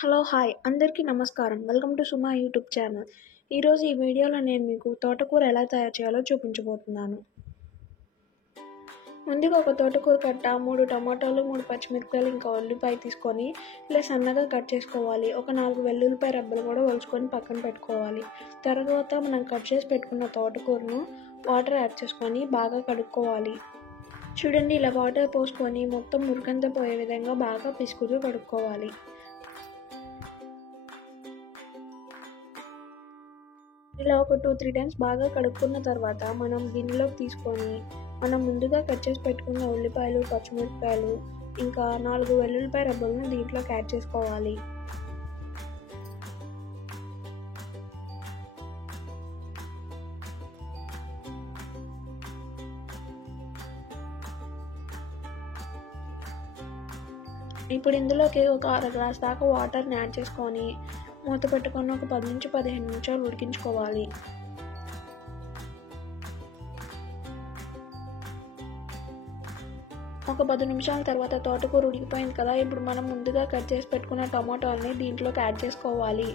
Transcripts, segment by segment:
Hello hi అందరికీ నమస్కారం. Welcome to Suma YouTube channel. ఈరోజు ఈ వీడియోలో నేను మీకు తోటకూర ఎలా తయారు చేయాలో చూపించబోతున్నాను. ముందుగా ఒక తోటకూర కట్ట, 3 టమాటాలు, 3 పచ్చిమిరపకాయలు, ఇంకా ఉల్లిపాయ తీసుకొని ఇలా సన్నగా కట్ చేసుకోవాలి. ఒక 4 వెల్లుల్లిపాయ రెబ్బలు కూడా ఒలుచుకొని పక్కన పెట్టుకోవాలి. తర్వాత మనం కట్ చేసి పెట్టుకున్న తోటకూరను వాటర్ యాడ్ చేసుకొని బాగా కడుక్కోవాలి. చూడండి, ఇలా వాటర్ పోసుకొని మొత్తం మురికంతా పోయే విధంగా బాగా పిసుకుతూ కడుక్కోవాలి. ఇలా ఒక 2-3 టైమ్స్ బాగా కడుక్కున్న తర్వాత మనం గిన్నెలోకి తీసుకొని మనం ముందుగా కట్ చేసి పెట్టుకున్న ఉల్లిపాయలు, పచ్చిమిరపకాయలు, ఇంకా 4 వెల్లుల్లిపాయ రెబ్బలను దీంట్లోకి యాడ్ చేసుకోవాలి. ఇప్పుడు ఇందులోకి ఒక 1/2 గ్లాస్ దాకా వాటర్ని యాడ్ చేసుకొని మూత పెట్టుకొని ఒక 10 నుంచి 15 నిమిషాలు ఉడికించుకోవాలి. ఒక 10 నిమిషాల తర్వాత తోటకూర ఉడికిపోయింది కదా. ఇప్పుడు మనం ముందుగా కట్ చేసి పెట్టుకున్న టమాటాలని దీంట్లోకి యాడ్ చేసుకోవాలి.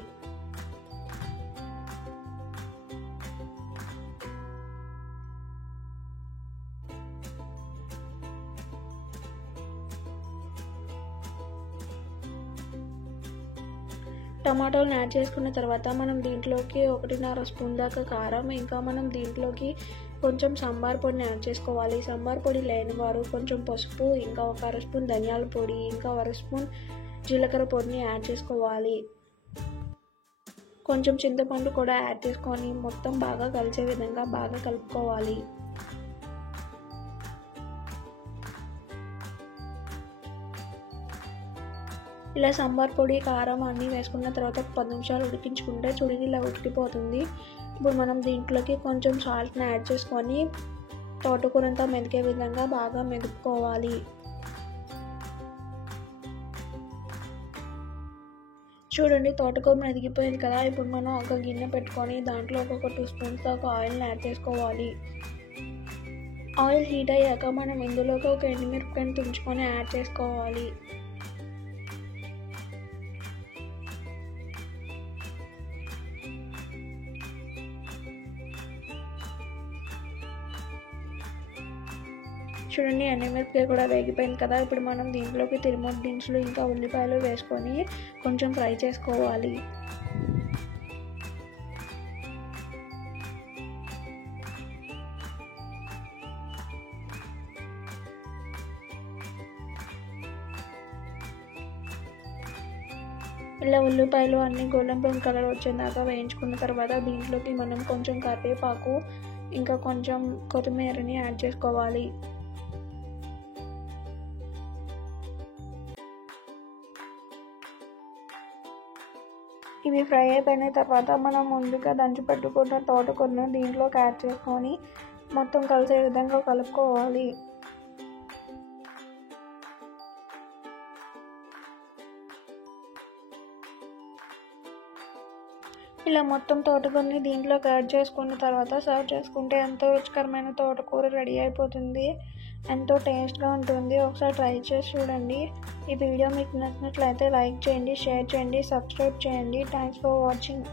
టమాటోలను యాడ్ చేసుకున్న తర్వాత మనం దీంట్లోకి 1.5 స్పూన్ దాకా కారం, ఇంకా మనం దీంట్లోకి కొంచెం సాంబార్ పొడిని యాడ్ చేసుకోవాలి. సాంబార్ పొడి లేని వారు కొంచెం పసుపు, ఇంకా ఒక 1/2 స్పూన్ ధనియాల పొడి, ఇంకా 1 స్పూన్ జీలకర్ర పొడిని యాడ్ చేసుకోవాలి. కొంచెం చింతపండు కూడా యాడ్ చేసుకొని మొత్తం బాగా కలిసే విధంగా బాగా కలుపుకోవాలి. ఇలా సాంబార్ పొడి, కారం అన్నీ వేసుకున్న తర్వాత ఒక 10 నిమిషాలు ఉడికించుకుంటే చూడండి ఇలా ఉడికిపోతుంది. ఇప్పుడు మనం దీంట్లోకి కొంచెం సాల్ట్ని యాడ్ చేసుకొని తోటకూర అంతా మెదికే విధంగా బాగా మెదుపుకోవాలి. చూడండి, తోటకూర మెదిగిపోయింది కదా. ఇప్పుడు మనం ఒక గిన్నె పెట్టుకొని దాంట్లో ఒక 2 స్పూన్స్ దాకా ఆయిల్ని యాడ్ చేసుకోవాలి. ఆయిల్ హీట్ అయ్యాక మనం ఇందులోకి ఒక ఎండుమిరపకాయని తుంచుకొని యాడ్ చేసుకోవాలి. చూడండి, ఎండుమిరపకాయ కూడా వేగిపోయింది కదా. ఇప్పుడు మనం దీంట్లోకి తిరుమల దినుసులు, ఇంకా ఉల్లిపాయలు వేసుకొని కొంచెం ఫ్రై చేసుకోవాలి. ఇలా ఉల్లిపాయలు అన్నీ గోల్డెన్ బ్రౌన్ కలర్ వచ్చేదాకా వేయించుకున్న తర్వాత దీంట్లోకి మనం కొంచెం కరివేపాకు, ఇంకా కొంచెం కొత్తిమీరని యాడ్ చేసుకోవాలి. ఇవి ఫ్రై అయిపోయిన తర్వాత మనం ముందుగా దంచి పెట్టుకున్న తోటకూరను దీంట్లోకి యాడ్ చేసుకొని మొత్తం కలిసే విధంగా కలుపుకోవాలి. ఇలా మొత్తం తోటకూరని దీంట్లోకి యాడ్ చేసుకున్న తర్వాత సర్వ్ చేసుకుంటే ఎంతో రుచికరమైన తోటకూర రెడీ అయిపోతుంది. ఎంతో టేస్ట్గా ఉంటుంది. ఒకసారి ట్రై చేసి చూడండి. ఈ వీడియో మీకు నచ్చినట్లయితే లైక్ చేయండి, షేర్ చేయండి, సబ్స్క్రైబ్ చేయండి. Thanks for watching.